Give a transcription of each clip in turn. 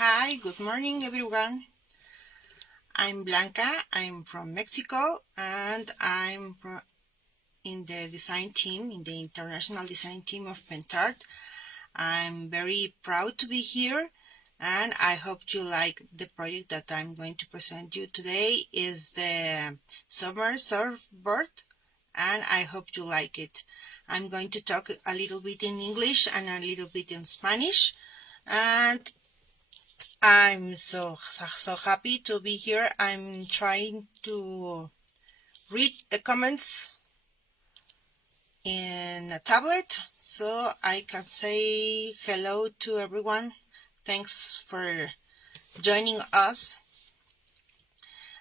Hi, good morning everyone. I'm Blanca, I'm from Mexico, and I'm in the design team, in the international design team of Pentart. I'm very proud to be here, and I hope you like the project that I'm going to present you today. Is the summer surfboard, and I hope you like it. I'm going to talk a little bit in English and a little bit in Spanish, and I'm so happy to be here. I'm trying to read the comments in a tablet so I can say hello to everyone. Thanks for joining us,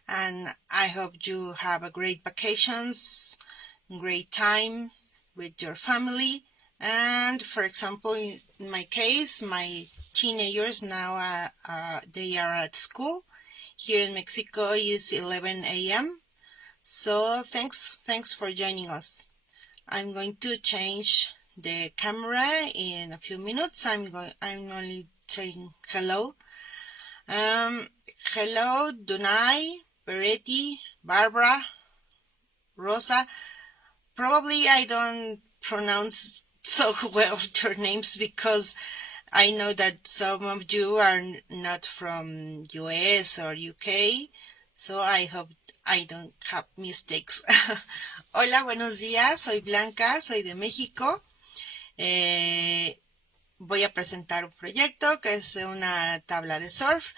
and I hope you have a great vacations, great time with your family. And for example, in my case, my teenagers now they are at school. Here in Mexico is 11 a.m. So thanks for joining us. I'm going to change the camera in a few minutes. I'm only saying hello. Hello, Dunai, Beretti, Barbara, Rosa. Probably I don't pronounce so well your names because I know that some of you are not from US or UK, so I hope I don't have mistakes. Hola, buenos días, soy Blanca, soy de México. Voy a presentar un proyecto que es una tabla de surf.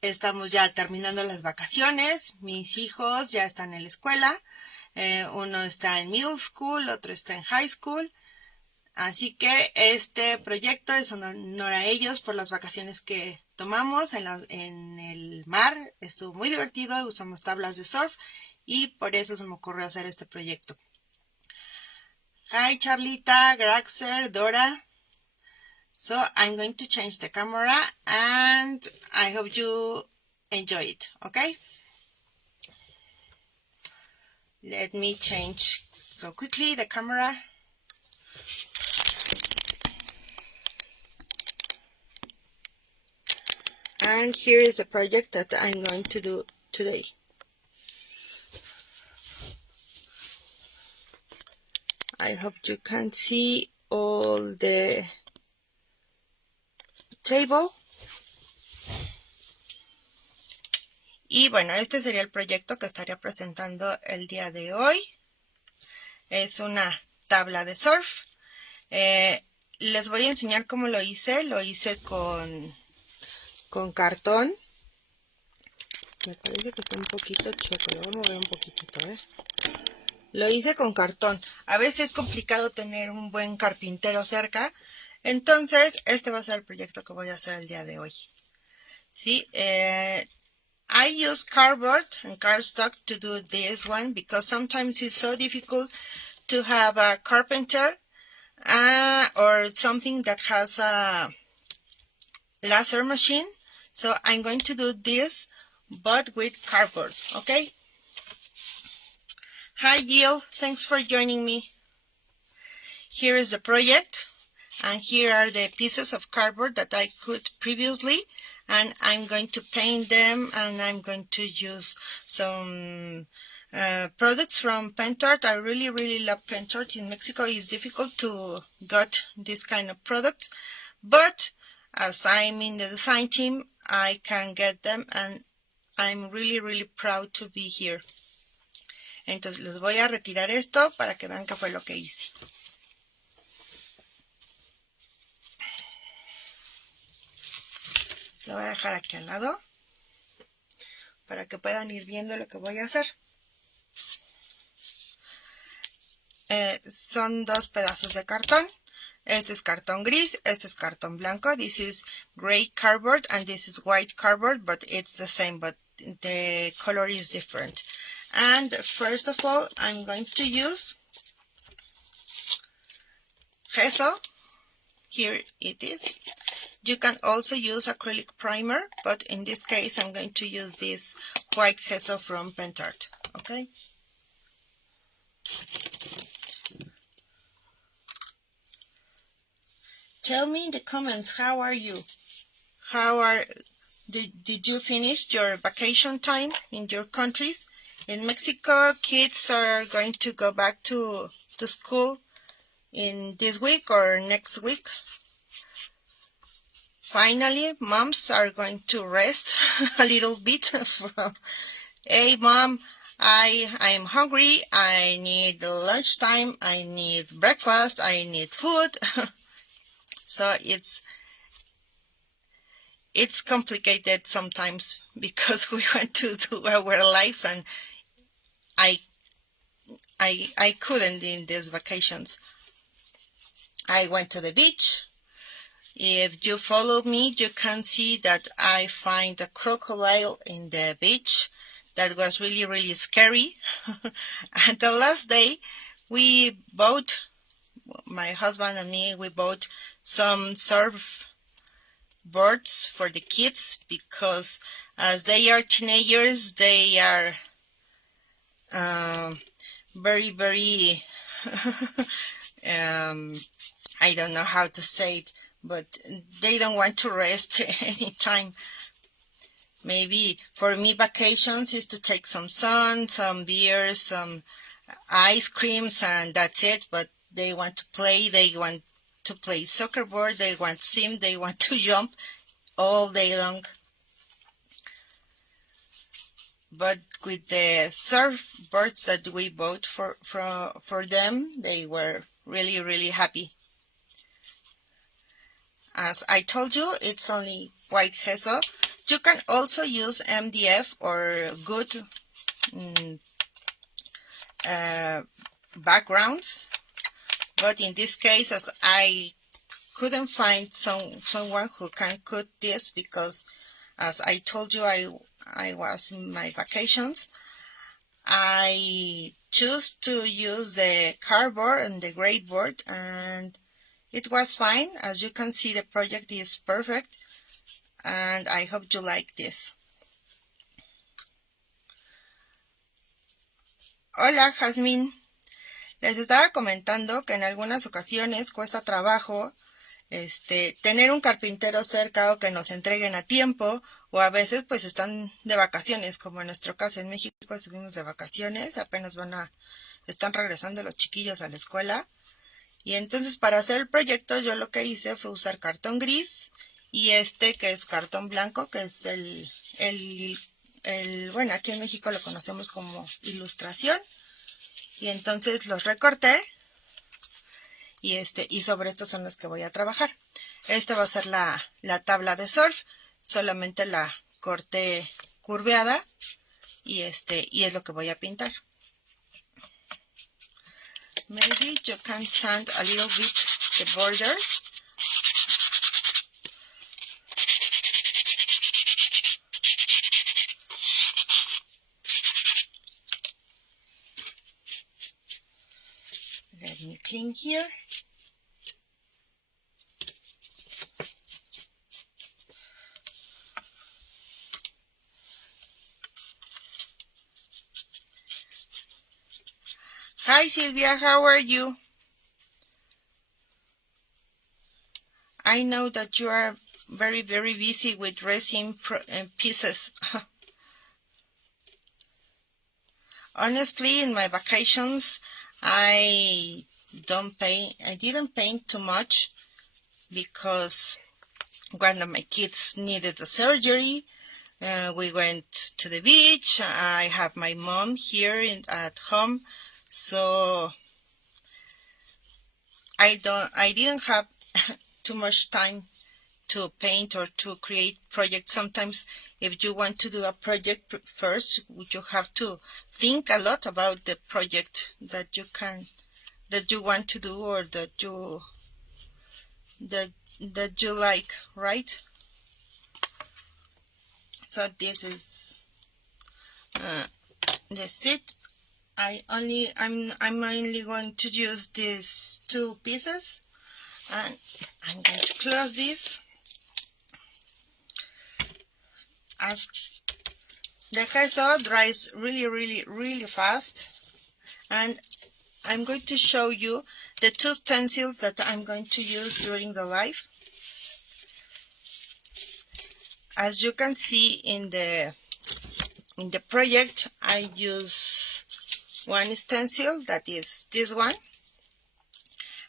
Estamos ya terminando las vacaciones, mis hijos ya están en la escuela. Uno está en middle school, otro está en high school. Así que este proyecto es en honor a ellos por las vacaciones que tomamos en el mar. Estuvo muy divertido, usamos tablas de surf y por eso se me ocurrió hacer este proyecto. Hi Charlita, Graxer, Dora. So I'm going to change the camera and I hope you enjoy it, okay? Let me change so quickly the camera. And here is the project that I'm going to do today. I hope you can see all the table. Y bueno, este sería el proyecto que estaría presentando el día de hoy. Es una tabla de surf. Les voy a enseñar cómo lo hice. Lo hice con cartón. Me parece que está un poquito choco. Lo voy a mover un poquitito, Lo hice con cartón. A veces es complicado tener un buen carpintero cerca. Entonces, este va a ser el proyecto que voy a hacer el día de hoy. ¿Sí? I use cardboard and cardstock to do this one because sometimes it's so difficult to have a carpenter or something that has a laser machine. So I'm going to do this but with cardboard, okay? Hi Jill, thanks for joining me. Here is the project, and here are the pieces of cardboard that I cut previously, and I'm going to paint them, and I'm going to use some products from Pentart. I really love Pentart. In Mexico it's difficult to get this kind of products, but as I'm in the design team, I can get them, and I'm really proud to be here. Entonces les voy a retirar esto para que vean qué fue lo que hice. Lo voy a dejar aquí al lado para que puedan ir viendo lo que voy a hacer. Son dos pedazos de cartón. Este es cartón gris, este es cartón blanco. This is gray cardboard and this is white cardboard, but it's the same, but the color is different. And first of all, I'm going to use gesso. Here it is. You can also use acrylic primer, but in this case I'm going to use this white gesso from Pentart, okay? Tell me in the comments, how are you? did you finish your vacation time in your countries? In Mexico, kids are going to go back to school in this week or next week. Finally, moms are going to rest a little bit. Hey, mom, I'm hungry. I need lunchtime. I need breakfast. I need food. So it's complicated sometimes because we want to do our lives, and I couldn't in these vacations. I went to the beach. If you follow me, you can see that I find a crocodile in the beach. That was really, really scary. And the last day, my husband and me, we bought some surfboards for the kids, because as they are teenagers, they are very, very, I don't know how to say it, but they don't want to rest anytime. Maybe for me, vacations is to take some sun, some beers, some ice creams, and that's it. But they want to play. They want to play soccer board. They want to swim. They want to jump all day long. But with the surfboards that we bought for them, they were really, really happy. As I told you, it's only white gesso. You can also use MDF or good backgrounds. But in this case, as I couldn't find someone who can cut this, because as I told you, I was in my vacations, I chose to use the cardboard and the gradeboard, and it was fine. As you can see, the project is perfect, and I hope you like this. Hola, Jazmín. Les estaba comentando que en algunas ocasiones cuesta trabajo tener un carpintero cerca o que nos entreguen a tiempo, o a veces pues están de vacaciones, como en nuestro caso en México estuvimos de vacaciones, apenas están regresando los chiquillos a la escuela. Y entonces para hacer el proyecto yo lo que hice fue usar cartón gris y que es cartón blanco, que es bueno, aquí en México lo conocemos como ilustración. Y entonces los recorté y sobre estos son los que voy a trabajar. Esta va a ser la tabla de surf, solamente la corté curveada y es lo que voy a pintar. Maybe you can sand a little bit the borders. Let me clean here. Hi Sylvia, how are you? I know that you are very, very busy with resin pieces. Honestly, in my vacations, I didn't paint too much because one of my kids needed a surgery. We went to the beach. I have my mom here at home, so I didn't have too much time to paint or to create projects. Sometimes if you want to do a project first, you have to think a lot about the project that you want to do, or that you like, right? So this is that's it. I'm only going to use these two pieces, and I'm going to close this. As the gesso dries really, really, really fast, and I'm going to show you the two stencils that I'm going to use during the live. as you can see in the project, I use one stencil that is this one,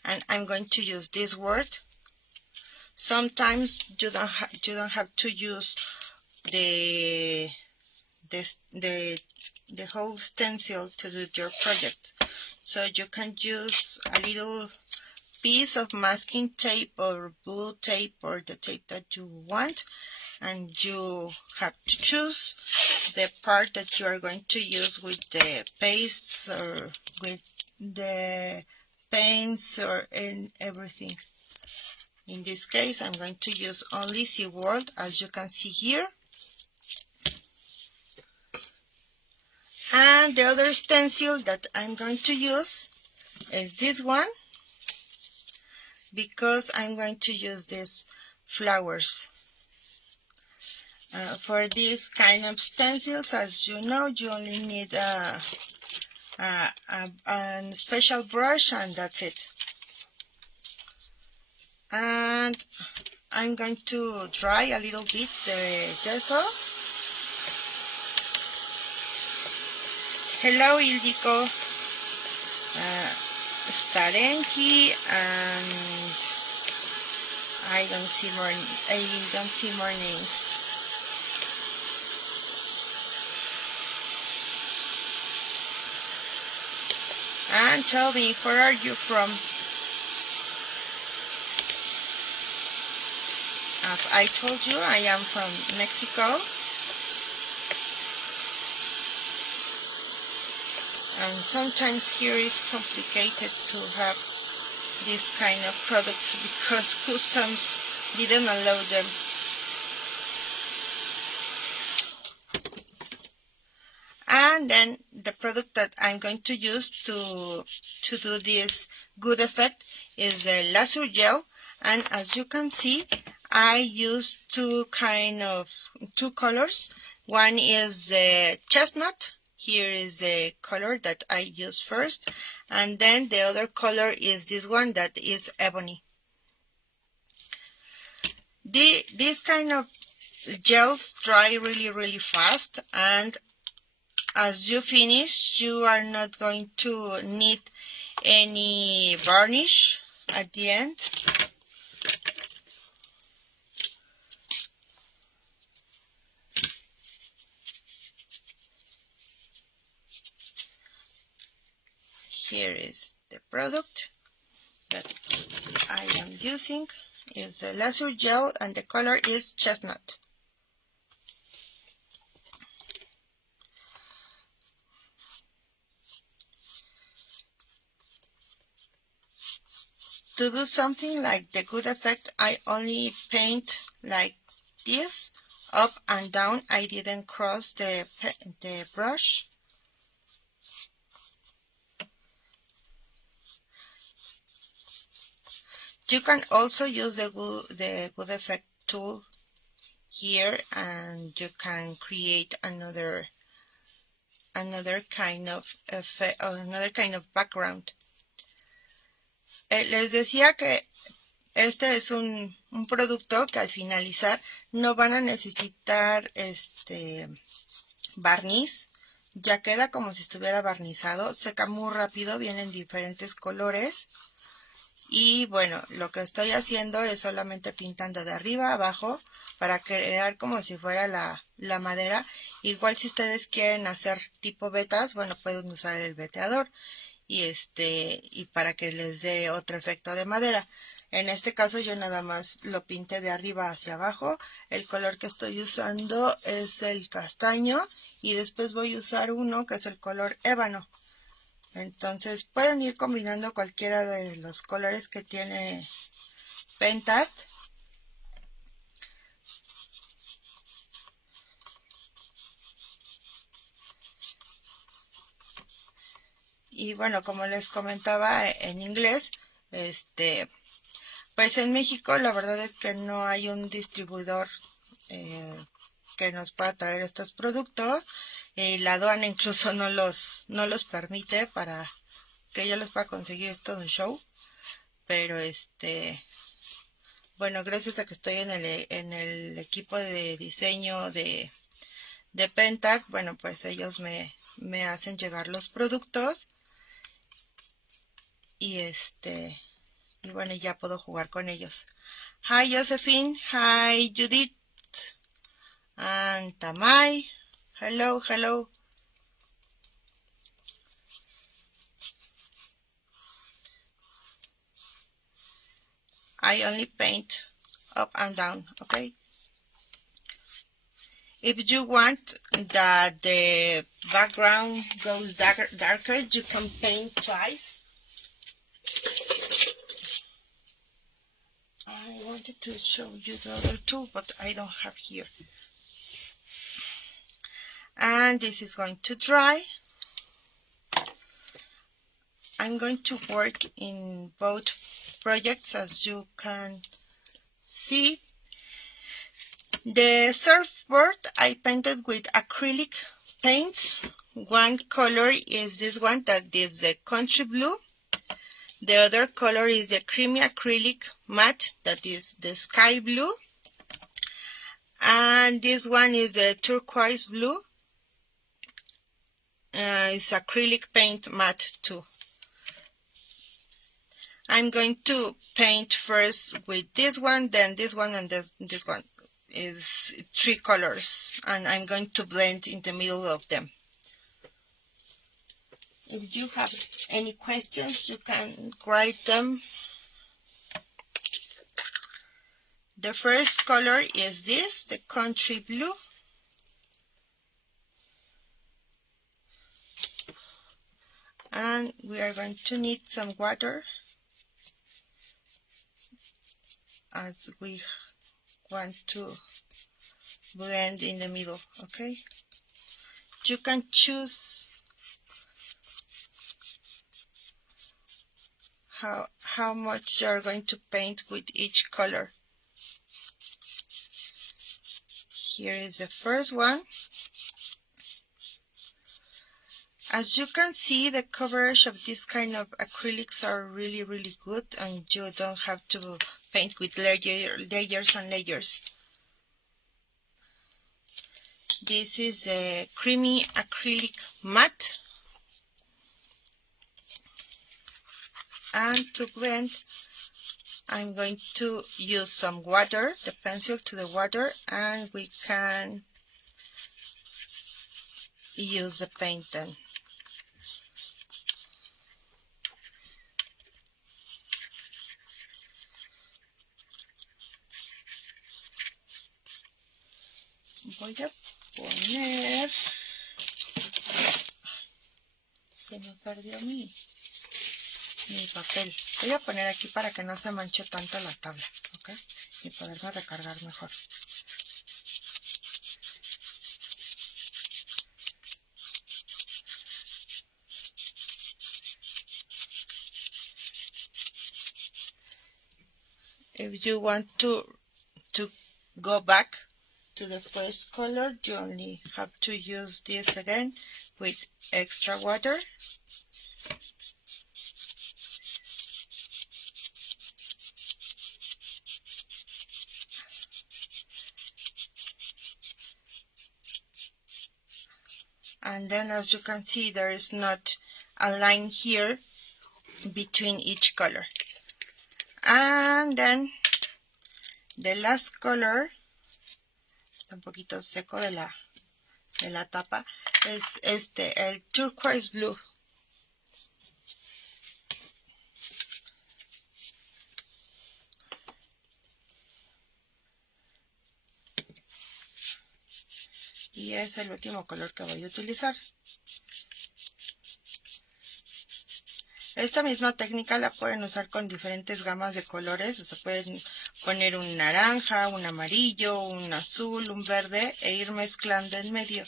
and I'm going to use this word. Sometimes you don't have to use the whole stencil to do your project, so you can use a little piece of masking tape or blue tape or the tape that you want, and you have to choose the part that you are going to use with the pastes or with the paints or in everything. In this case, I'm going to use only SeaWorld, as you can see here. And the other stencil that I'm going to use is this one, because I'm going to use these flowers. For this kind of stencils, as you know, you only need a special brush, and that's it. And I'm going to dry a little bit the gesso. Hello, Ildiko, Starenki, and I don't see more names. And tell me, where are you from? As I told you, I am from Mexico. And sometimes here is complicated to have this kind of products because customs didn't allow them. And then the product that I'm going to use to do this good effect is the Lasso Gel. And as you can see, I use two colors. One is the chestnut. Here is the color that I use first, and then the other color is this one that is ebony. This kind of gels dry really fast, and as you finish, you are not going to need any varnish at the end. Here is the product that I am using. Is the Lasso Gel, and the color is chestnut. To do something like the good effect, I only paint like this, up and down. I didn't cross the brush. You can also use the good effect tool here, and you can create another kind of effect, or another kind of background. Les decía que este es un producto que al finalizar no van a necesitar barniz. Ya queda como si estuviera barnizado, seca muy rápido, vienen diferentes colores. Y bueno, lo que estoy haciendo es solamente pintando de arriba a abajo para crear como si fuera la madera. Igual si ustedes quieren hacer tipo vetas, bueno, pueden usar el veteador y para que les dé otro efecto de madera. En este caso yo nada más lo pinté de arriba hacia abajo. El color que estoy usando es el castaño, y después voy a usar uno que es el color ébano. Entonces pueden ir combinando cualquiera de los colores que tiene Pentat. Y bueno, como les comentaba en inglés, pues en México la verdad es que no hay un distribuidor que nos pueda traer estos productos. La aduana incluso no los permite, para que yo les pueda conseguir, es todo un show. Pero bueno, gracias a que estoy en el equipo de diseño de Pentac, bueno, pues ellos me hacen llegar los productos y y bueno, ya puedo jugar con ellos. Hi Josephine, hi Judith, and Tamay, hello, hello. I only paint up and down, okay? If you want that the background goes darker, you can paint twice. I wanted to show you the other two, but I don't have here. And this is going to dry. I'm going to work in both projects, as you can see. The surfboard I painted with acrylic paints. One color is this one, that is the country blue. The other color is the creamy acrylic matte, that is the sky blue. And this one is the turquoise blue. It's acrylic paint matte too. I'm going to paint first with this one, then this one, and this one. Is 3 colors, and I'm going to blend in the middle of them. If you have any questions, you can write them. The first color is this, the country blue. And we are going to need some water, as we want to blend in the middle, okay? You can choose how much you are going to paint with each color. Here is the first one. As you can see, the coverage of this kind of acrylics are really good, and you don't have to paint with layers and layers. This is a creamy acrylic matte. And to blend, I'm going to use some water, the pencil to the water, and we can use the paint then. Voy a poner, se me perdió mi papel. Voy a poner aquí para que no se manche tanto la tabla, ¿ok? Y poderme recargar mejor. If you want to go back to the first color, you only have to use this again with extra water. And then, as you can see, there is not a line here between each color. And then the last color, está un poquito seco de la tapa, es el turquoise blue. Y es el último color que voy a utilizar. Esta misma técnica la pueden usar con diferentes gamas de colores, o sea, pueden poner un naranja, un amarillo, un azul, un verde e ir mezclando en medio.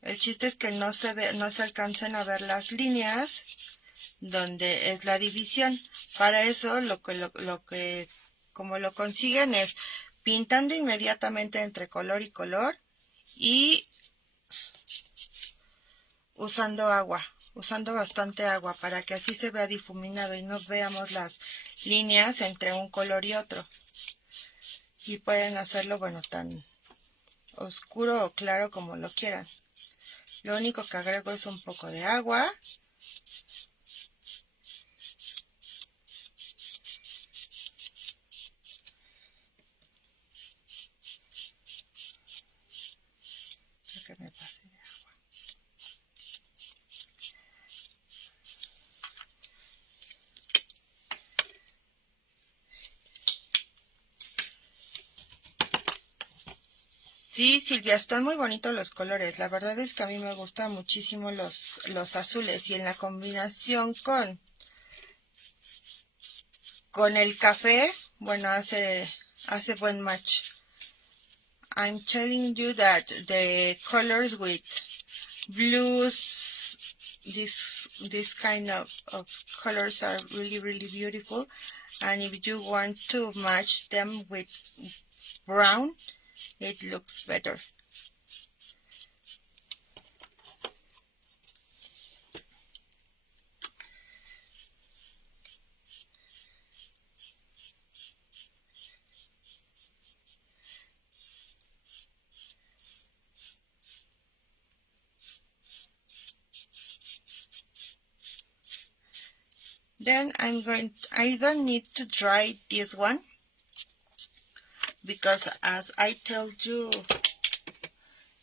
El chiste es que no se alcancen a ver las líneas donde es la división. Para eso como lo consiguen es pintando inmediatamente entre color y color y usando agua. Usando bastante agua para que así se vea difuminado y no veamos las líneas entre un color y otro. y pueden hacerlo, bueno, tan oscuro o claro como lo quieran. Lo único que agrego es un poco de agua. Creo que me pasé de agua. Sí, Silvia, están muy bonitos los colores. La verdad es que a mí me gustan muchísimo los azules, y en la combinación con el café, bueno, hace buen match. I'm telling you that the colors with blues, this kind of colors are really, really beautiful. And if you want to match them with brown, it looks better. Then I don't need to dry this one, because as I told you,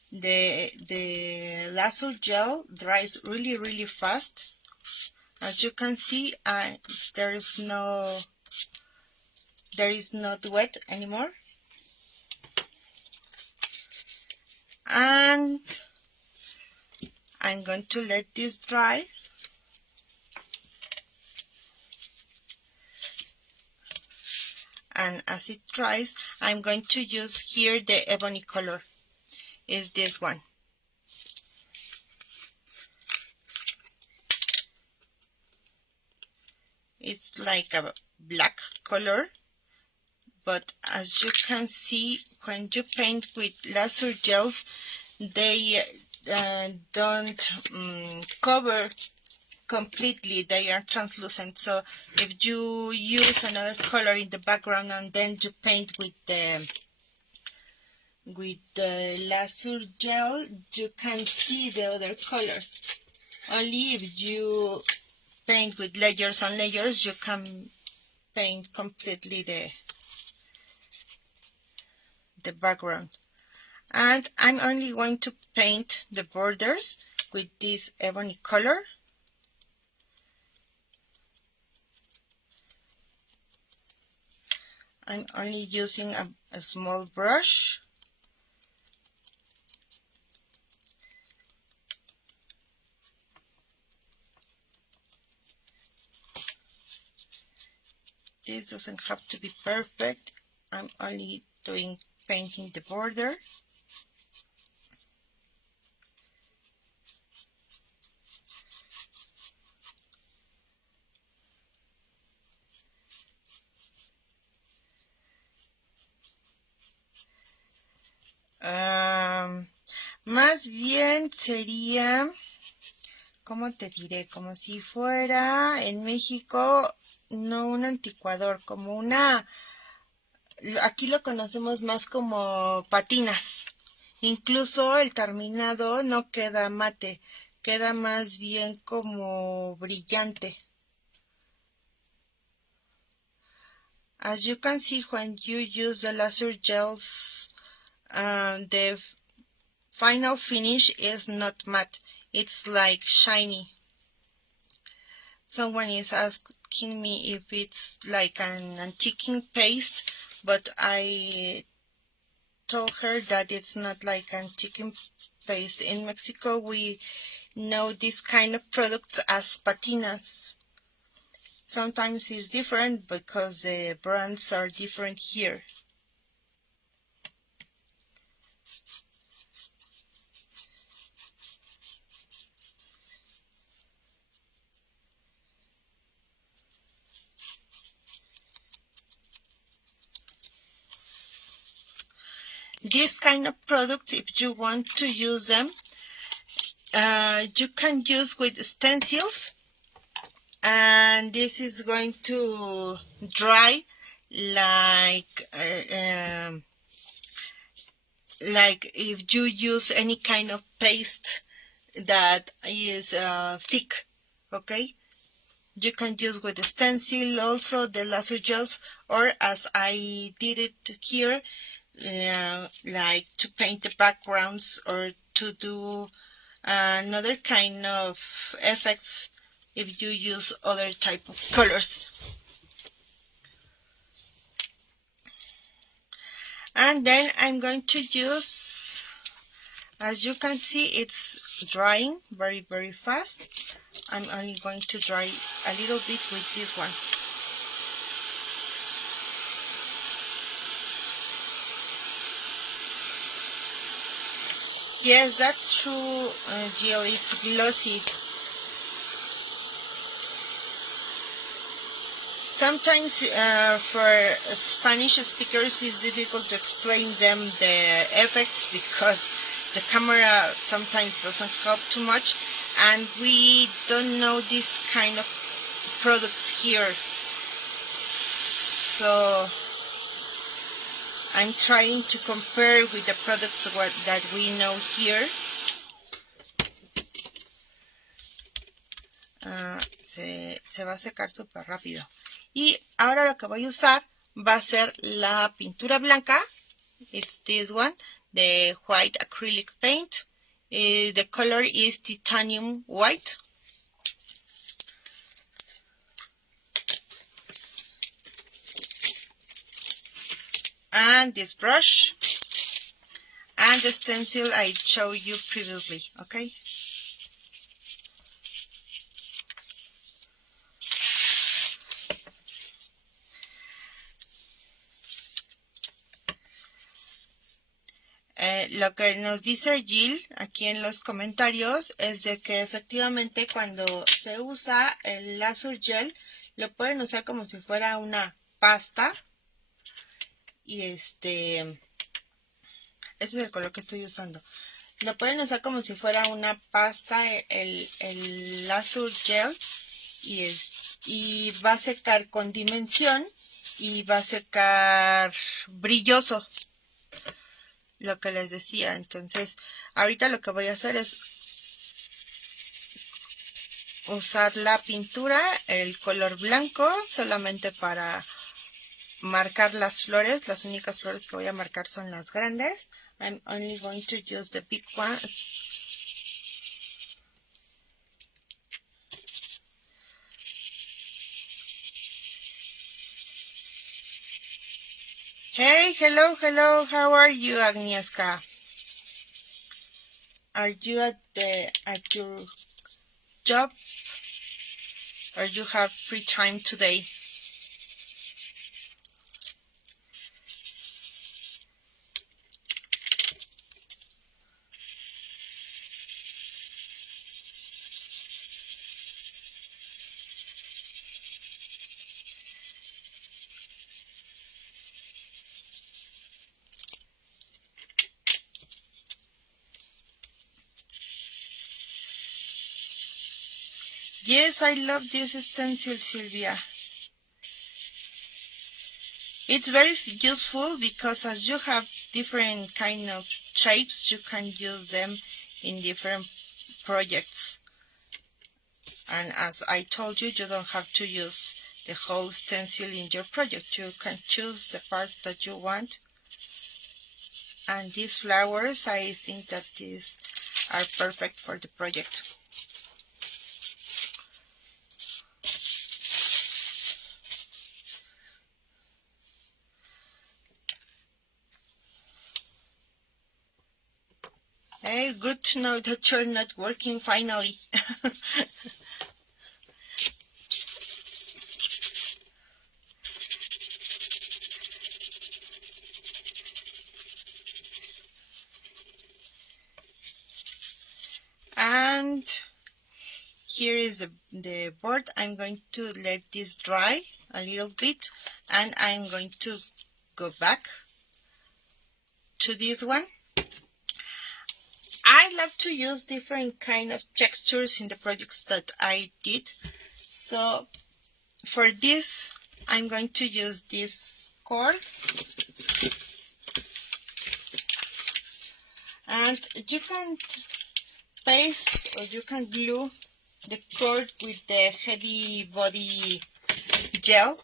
the Lasso Gel dries really, really fast. As you can see, there is not wet anymore. And I'm going to let this dry. And as it dries, I'm going to use here the ebony color. Is this one. It's like a black color, but as you can see, when you paint with laser gels, they don't cover completely. They are translucent. So if you use another color in the background and then you paint with the laser gel, you can see the other color. Only if you paint with layers and layers, you can paint completely the background. And I'm only going to paint the borders with this ebony color. I'm only using a small brush. This doesn't have to be perfect. I'm only painting the border. Más bien sería, ¿cómo te diré? Como si fuera en México, no un anticuador, como aquí lo conocemos más como patinas. Incluso el terminado no queda mate, queda más bien como brillante. As you can see, when you use the laser gels, the final finish is not matte, it's like shiny. Someone is asking me if it's like an antiquing paste, but I told her that it's not like antiquing paste. In Mexico, we know this kind of products as patinas. Sometimes it's different because the brands are different here. This kind of products, if you want to use them, you can use with stencils, and this is going to dry like if you use any kind of paste that is thick, okay? You can use with the stencil also the lasso gels, or as I did it here, like to paint the backgrounds or to do another kind of effects if you use other type of colors. And then I'm going to use, as you can see, it's drying very, very fast. I'm only going to dry a little bit with this one. Yes, that's true, Jill, it's glossy. Sometimes for Spanish speakers it's difficult to explain them the effects because the camera sometimes doesn't help too much, and we don't know this kind of products here. So I'm trying to compare with the products that we know here. Se va a secar súper rápido. Y ahora lo que voy a usar va a ser la pintura blanca. It's this one, the white acrylic paint. The color is titanium white. And this brush. And the stencil I showed you previously, okay? Lo que nos dice Jill aquí en los comentarios es de que efectivamente cuando se usa el Lasso Gel lo pueden usar como si fuera una pasta, y este es el color que estoy usando. Lo pueden usar como si fuera una pasta el Lasso Gel, y va a secar con dimensión y va a secar brilloso, lo que les decía. Entonces ahorita lo que voy a hacer es usar la pintura, el color blanco, solamente para marcar las flores. Las únicas flores que voy a marcar son las grandes. I'm only going to use the big one. Hey, hello, how are you, Agnieszka? Are you at your job, or you have free time today? Yes, I love this stencil, Sylvia. It's very useful because as you have different kind of shapes, you can use them in different projects. And as I told you, you don't have to use the whole stencil in your project. You can choose the parts that you want. And these flowers, I think that these are perfect for the project. Hey, good to know that you're not working finally. And here is the board. I'm going to let this dry a little bit, and I'm going to go back to this one. I love to use different kind of textures in the projects that I did. So for this I'm going to use this cord, and you can paste or you can glue the cord with the heavy body gel,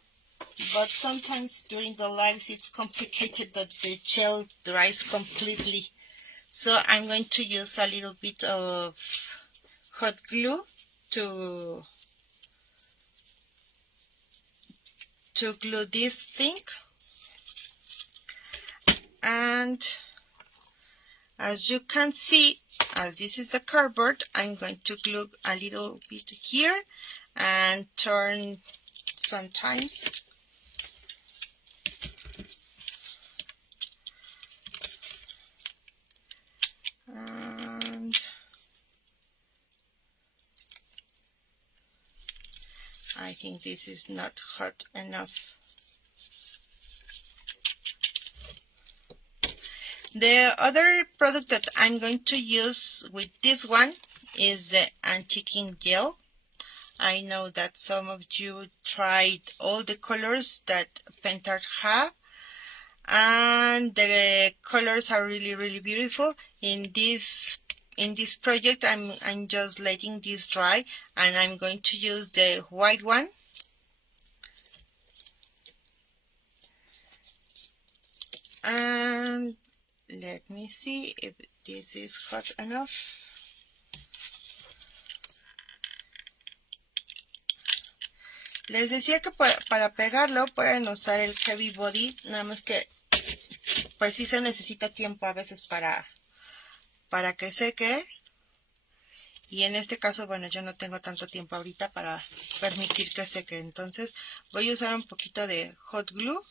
but sometimes during the lives it's complicated that the gel dries completely. So I'm going to use a little bit of hot glue to glue this thing. And as you can see, as this is a cardboard, I'm going to glue a little bit here and turn sometimes. And I think this is not hot enough. The other product that I'm going to use with this one is the antiquing gel. I know that some of you tried all the colors that Pentacolor have, and the colors are really beautiful. In this project, I'm just letting this dry, and I'm going to use the white one. And let me see if this is hot enough. Les decía que para pegarlo pueden usar el heavy body, nada más que pues sí se necesita tiempo a veces para que seque. Y en este caso, bueno, yo no tengo tanto tiempo ahorita para permitir que seque. Entonces voy a usar un poquito de hot glue.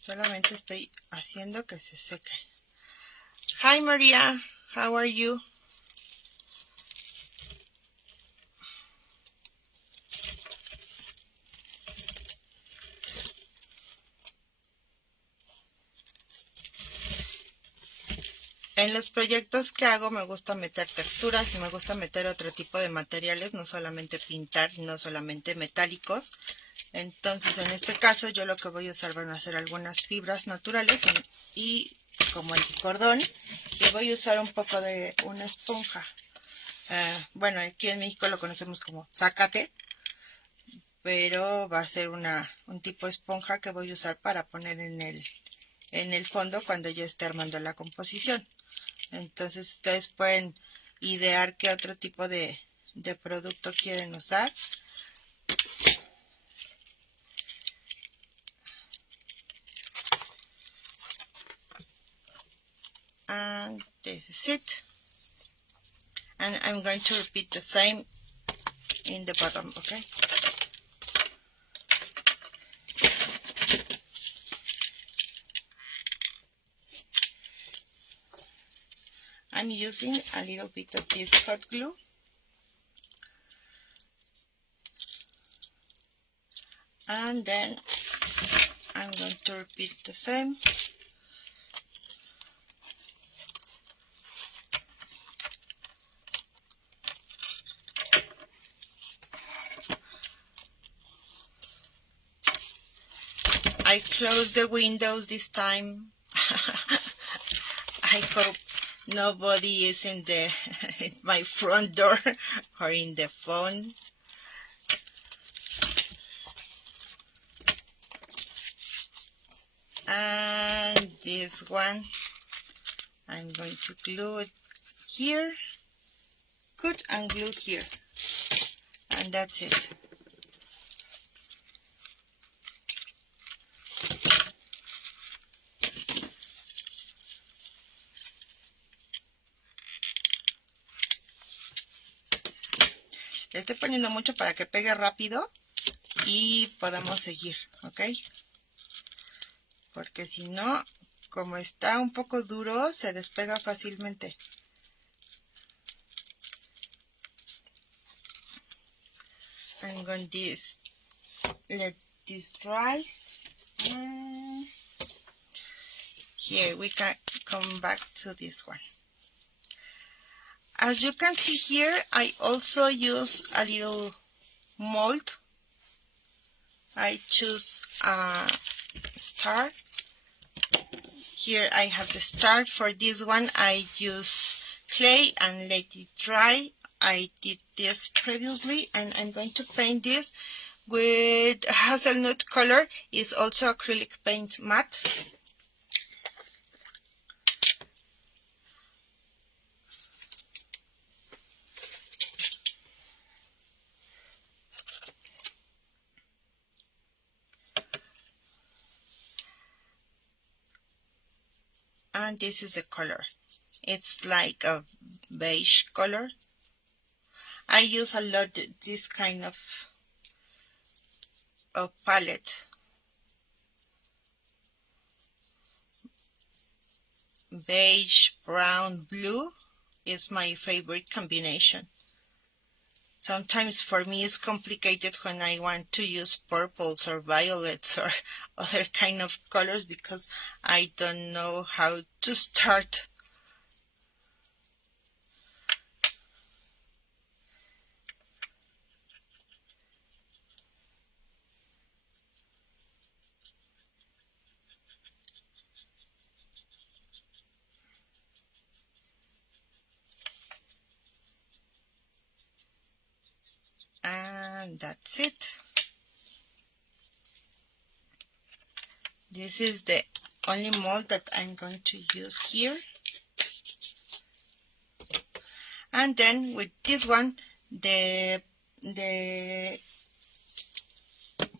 Solamente estoy haciendo que se seque. Hi Maria, how are you? En los proyectos que hago me gusta meter texturas y me gusta meter otro tipo de materiales, no solamente pintar, no solamente metálicos. Entonces en este caso yo lo que voy a usar van a ser algunas fibras naturales y como el cordón, y voy a usar un poco de una esponja. Bueno, aquí en México lo conocemos como zacate, pero va a ser un tipo de esponja que voy a usar para poner en el fondo cuando ya esté armando la composición. Entonces ustedes pueden idear qué otro tipo de producto quieren usar. And this is it. And I'm going to repeat the same in the bottom, okay? I'm using a little bit of this hot glue. And then I'm going to repeat the same. I closed the windows this time. I hope nobody is in my front door or in the phone. And this one I'm going to glue it here, cut and glue here, and that's it. Le estoy poniendo mucho para que pegue rápido y podamos seguir, ¿ok? Porque si no, como está un poco duro, se despega fácilmente. I'm going to let this dry. Here we can come back to this one. As you can see here, I also use a little mold. I choose a star. Here I have the star. For this one I use clay and let it dry. I did this previously, and I'm going to paint this with hazelnut color. It's also acrylic paint matte. And this is the color. It's like a beige color. I use a lot this kind of palette. Beige, brown, blue is my favorite combination. Sometimes for me it's complicated when I want to use purples or violets or other kind of colors because I don't know how to start. And that's it. This is the only mold that I'm going to use here. And then with this one, the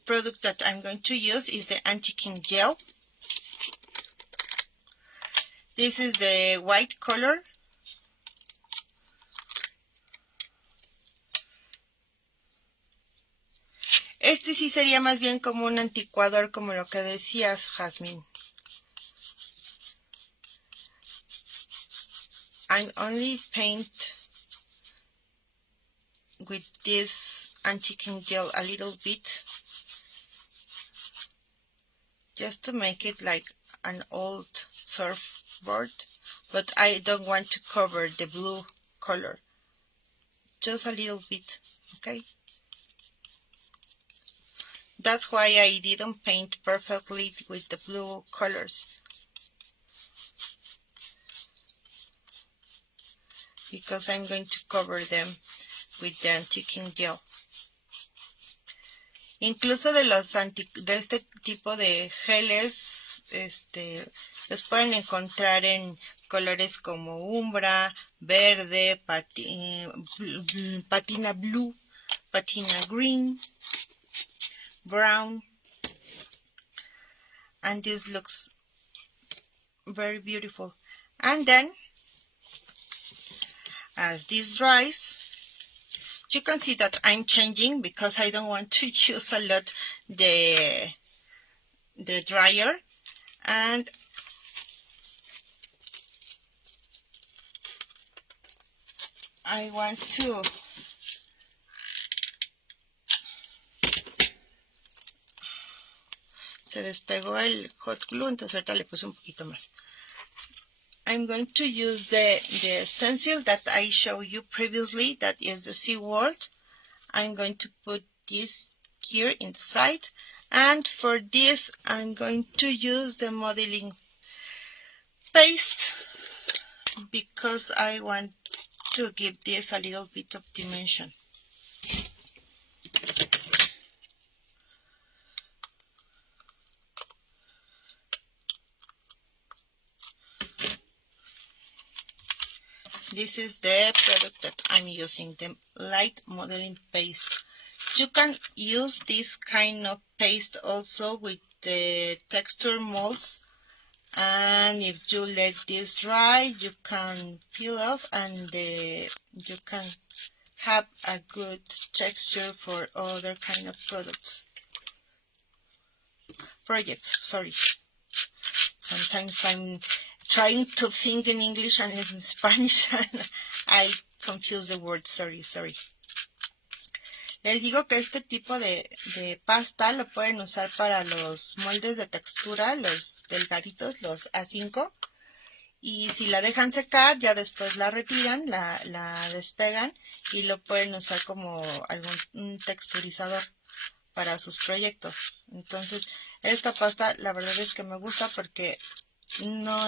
product that I'm going to use is the Antiquing Gel. This is the white color. Este sí sería más bien como un anticuador, como lo que decías, Jasmine. I only paint with this Antiquing Gel a little bit, just to make it like an old surfboard, but I don't want to cover the blue color, just a little bit, okay? That's why I didn't paint perfectly with the blue colors, because I'm going to cover them with the Antiquing Gel. Incluso de este tipo de geles, los pueden encontrar en colores como umbra, verde, patina blue, patina green, brown, and this looks very beautiful. And then as this dries, you can see that I'm changing because I don't want to use a lot the dryer, and I want to se despegó el hot glue, entonces ahorita le puse un poquito más. I'm going to use the stencil that I showed you previously, that is the Sea World. I'm going to put this here in the side, and for this I'm going to use the modeling paste because I want to give this a little bit of dimension. This is the product that I'm using, the light modeling paste. You can use this kind of paste also with the texture molds, and if you let this dry, you can peel off and you can have a good texture for other kind of projects. Sorry. Sometimes I'm trying to think in English and in Spanish and I confuse the words, sorry. Les digo que este tipo de pasta lo pueden usar para los moldes de textura, los delgaditos, los A5, y si la dejan secar ya después la retiran, la despegan y lo pueden usar como un texturizador para sus proyectos. Entonces esta pasta la verdad es que me gusta porque no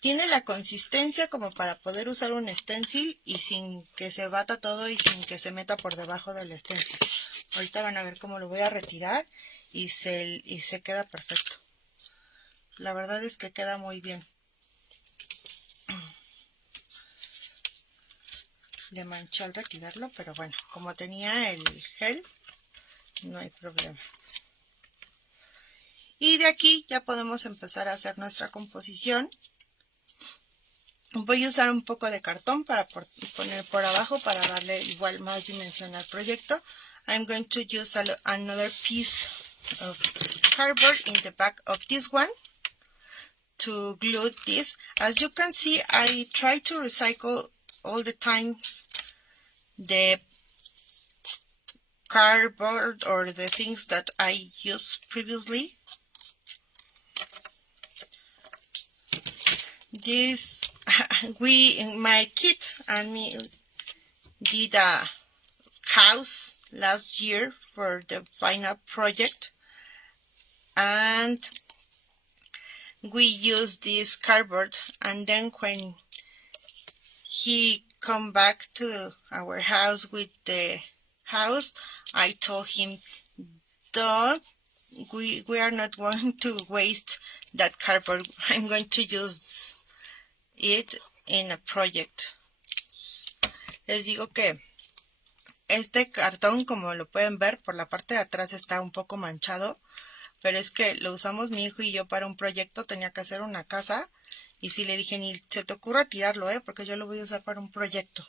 tiene la consistencia como para poder usar un stencil y sin que se bata todo y sin que se meta por debajo del stencil. Ahorita van a ver cómo lo voy a retirar y se queda perfecto. La verdad es que queda muy bien. Le manché al retirarlo, pero bueno, como tenía el gel, no hay problema. Y de aquí ya podemos empezar a hacer nuestra composición. Voy a usar un poco de cartón para poner por abajo para darle igual más dimensión al proyecto. I'm going to use another piece of cardboard in the back of this one to glue this. As you can see, I try to recycle all the time the cardboard or the things that I used previously. My kid and me did a house last year for the final project, and we used this cardboard, and then when he come back to our house with the house, I told him, "Don't, we are not going to waste that cardboard. I'm going to use it in a project." Les digo que este cartón, como lo pueden ver, por la parte de atrás está un poco manchado, pero es que lo usamos mi hijo y yo para un proyecto. Tenía que hacer una casa y sí le dije, ni se te ocurra tirarlo, porque yo lo voy a usar para un proyecto.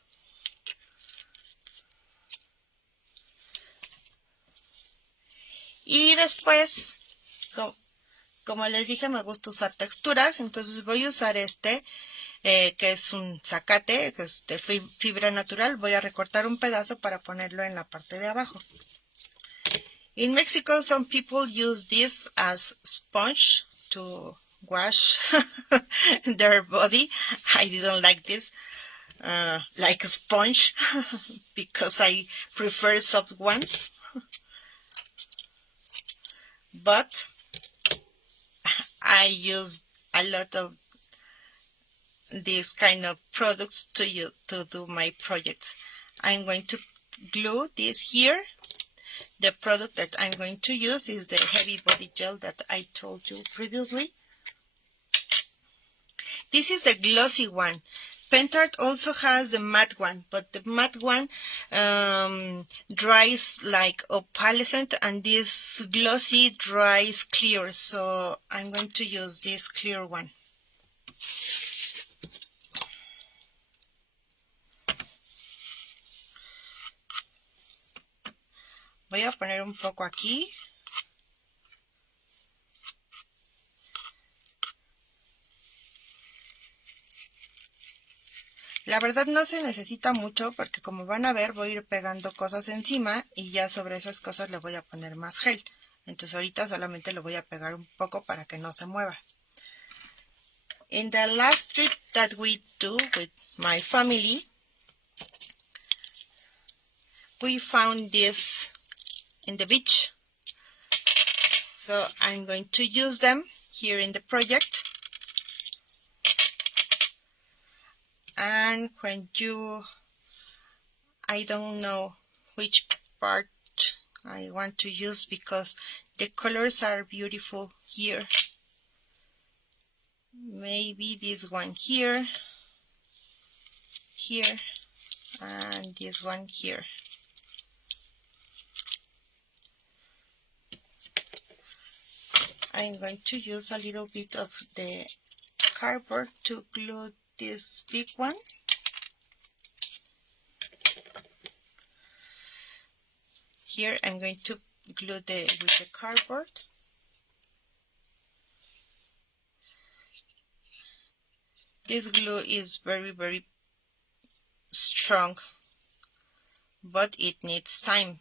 Y después, como les dije, me gusta usar texturas, entonces voy a usar que es un zacate, que es de fibra natural. Voy a recortar un pedazo para ponerlo en la parte de abajo. In Mexico, some people use this as sponge to wash their body. I didn't like this, like a sponge, because I prefer soft ones. But I use a lot of these kind of products to do my projects. I'm going to glue this here. The product that I'm going to use is the heavy body gel that I told you previously. This is the glossy one. Pentart also has the matte one, but the matte one dries like opalescent, and this glossy dries clear, so I'm going to use this clear one. Voy a poner un poco aquí. La verdad no se necesita mucho porque, como van a ver, voy a ir pegando cosas encima y ya sobre esas cosas le voy a poner más gel. Entonces ahorita solamente lo voy a pegar un poco para que no se mueva. In the last trip that we do with my family, we found this in the beach. So I'm going to use them here in the project. And when I don't know which part I want to use because the colors are beautiful here. Maybe this one here, and this one here. I'm going to use a little bit of the cardboard to glue this big one. Here I'm going to glue with the cardboard. This glue is very, very strong, but it needs time.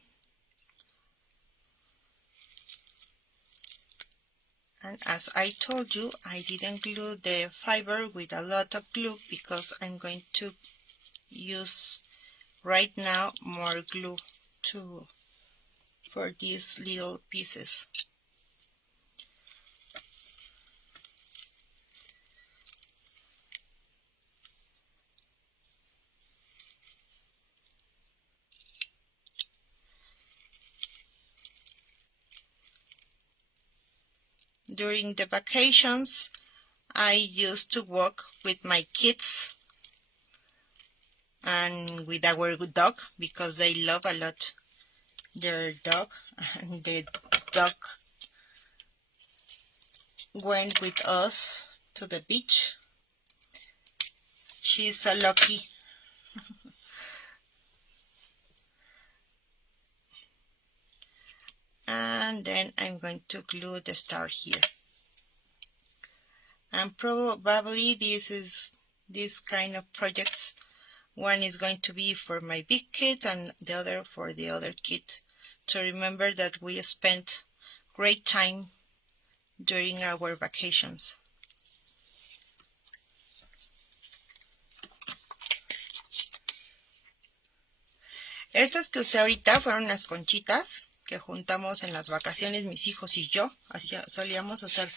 And as I told you, I didn't glue the fiber with a lot of glue because I'm going to use right now more glue for these little pieces. During the vacations, I used to walk with my kids and with our dog because they love a lot their dog, and the dog went with us to the beach. She's so lucky. And then I'm going to glue the star here. And probably this kind of projects, one is going to be for my big kid and the other for the other kid, to remember that we spent great time during our vacations. Estas que usé ahorita fueron las conchitas que juntamos en las vacaciones mis hijos y yo. Solíamos hacer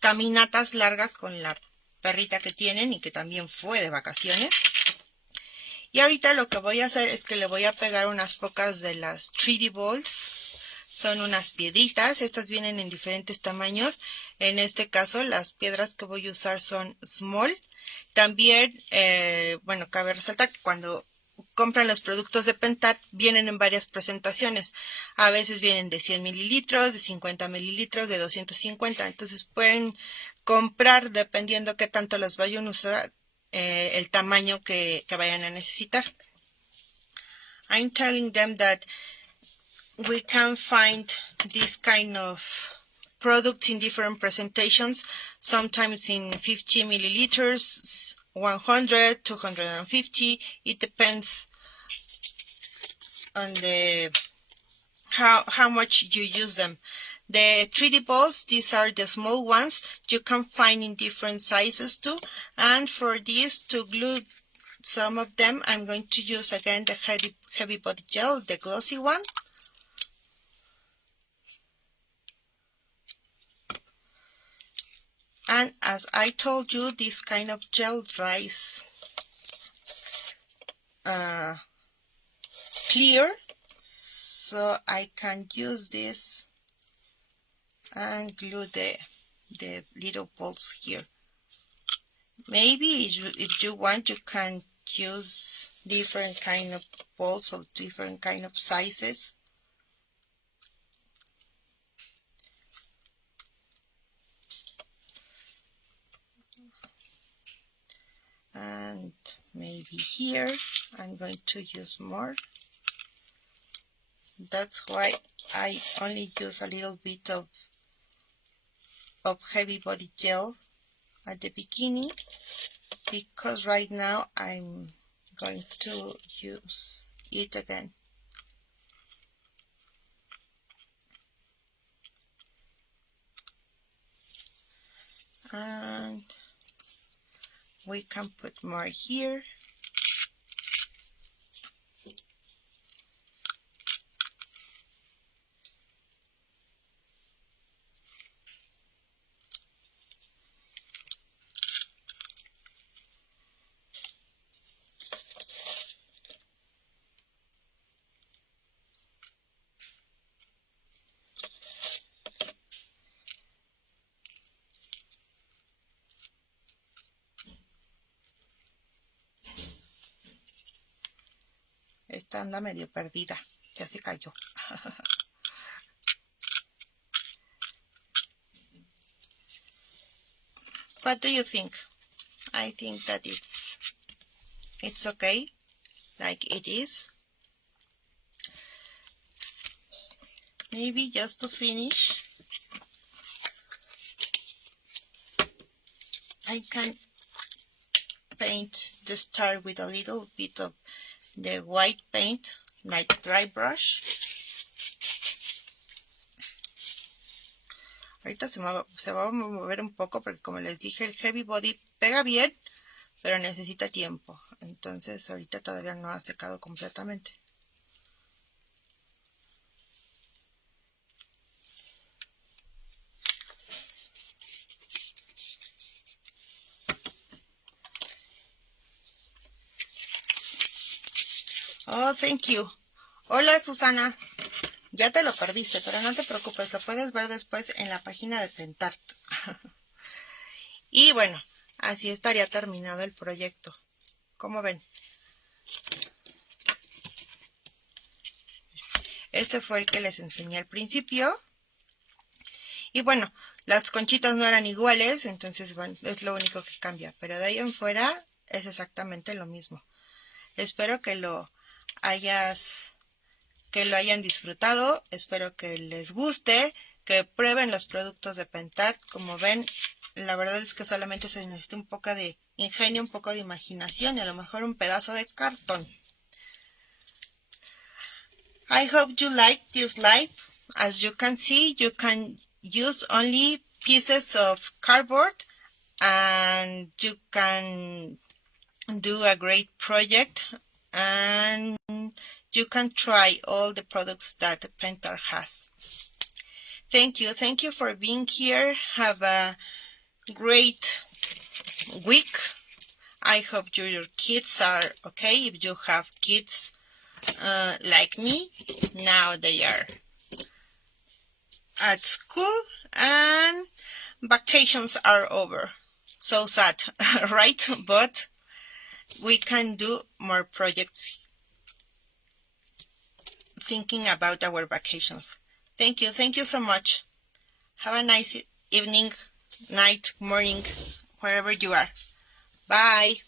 caminatas largas con la perrita que tienen y que también fue de vacaciones. Y ahorita lo que voy a hacer es que le voy a pegar unas pocas de las 3D balls. Son unas piedritas, estas vienen en diferentes tamaños. En este caso las piedras que voy a usar son small. También, bueno, cabe resaltar que cuando compran los productos de Pentat vienen en varias presentaciones. A veces vienen de 100 mililitros, de 50 mililitros, de 250. Entonces pueden comprar, dependiendo qué tanto las vayan a usar, el tamaño que vayan a necesitar. I'm telling them that we can find this kind of products in different presentations, sometimes in 50 milliliters, 100, 250. It depends on the how much you use them. The 3D balls, these are the small ones. You can find in different sizes too. And for this, to glue some of them, I'm going to use again the heavy body gel, the glossy one. And as I told you, this kind of gel dries clear, so I can use this and glue the little balls here. Maybe if you want, you can use different kind of balls of different kind of sizes. And maybe here I'm going to use more. That's why I only use a little bit of heavy body gel at the beginning, because right now I'm going to use it again. And we can put more here. Esta anda medio perdida, ya se cayó. What do you think? I think that it's okay, like it is. Maybe just to finish, I can paint the star with a little bit of the white paint, like dry brush. Ahorita se va a mover un poco porque como les dije, el heavy body pega bien, pero necesita tiempo. Entonces ahorita todavía no ha secado completamente. Oh, thank you. Hola, Susana. Ya te lo perdiste, pero no te preocupes, lo puedes ver después en la página de Pentart. Y bueno, así estaría terminado el proyecto. ¿Cómo ven? Este fue el que les enseñé al principio. Y bueno, las conchitas no eran iguales, entonces bueno, es lo único que cambia. Pero de ahí en fuera es exactamente lo mismo. Espero que lo hayan disfrutado, espero que les guste, que prueben los productos de Pentart. Como ven, la verdad es que solamente se necesita un poco de ingenio, un poco de imaginación y a lo mejor un pedazo de cartón. I hope you like this live. As you can see, you can use only pieces of cardboard and you can do a great project, and you can try all the products that Pentart has. Thank you for being here. Have a great week. I hope your kids are okay. If you have kids like me, now they are at school and vacations are over. So sad, right? But we can do more projects thinking about our vacations. Thank you so much. Have a nice evening, night, morning, wherever you are. Bye.